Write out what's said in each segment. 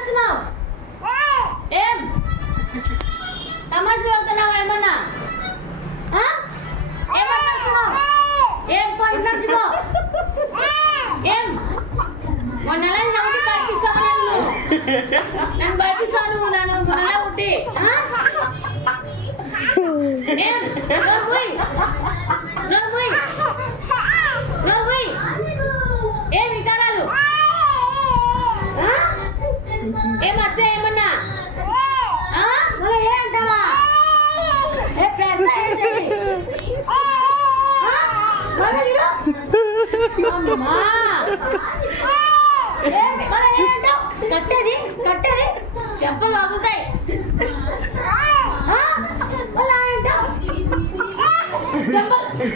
mais não. É. Em? Tá mais volta não, é mana. Hã? Em mais não. Em pode não de novo. Em. Mana lá não te vai te salvar não. Não vai te salvar não, não mana lá o te. Hã? Em. Não vai. ఏ ఏమన్నా మళ్ళీ చెప్పలు అవుతాయి చెప్పలు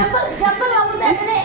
చెప్పలు చెప్పలు అవుతాయి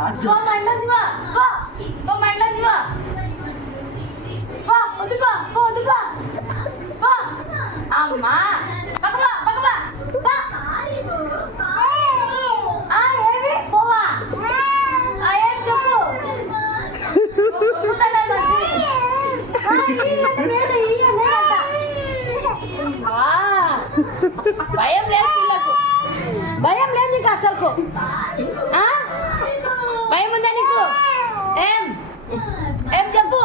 Bawa main lah cuma. Bawa. Bawa main lah cuma. Bawa. Untuk bawa. Bawa untuk bawa. Bawa. Amma. Bawa bawa. Bawa bawa. Bawa. Ayah ni bawa. Ayah cukup. Bukan ada lagi. Ayah ni ada ni ada ni ada. Bayam lihat bilaku. Bayam lihat ni kasarku. Ah? Ha? ఏం ఏం చెప్పు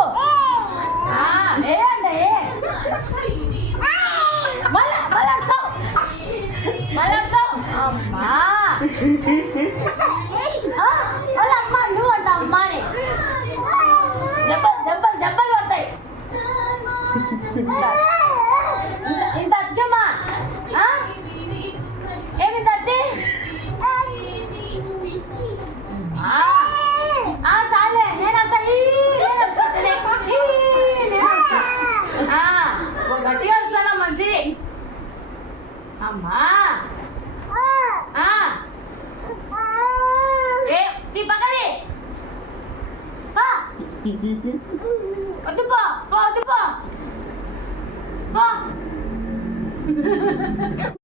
ఏ అంటే ఏ మళ్ళా మళ్ళా అడుస్తావు మళ్ళా అడుస్తావు అమ్మా వాళ్ళ అమ్మ నువ్వు అంట అమ్మాని దెబ్బలు దెబ్బలు దెబ్బలు పడతాయి Mama. Ha. Ha. Eh, ni pak kali. Pa. Ada pa. Pa, ada pa. Pa.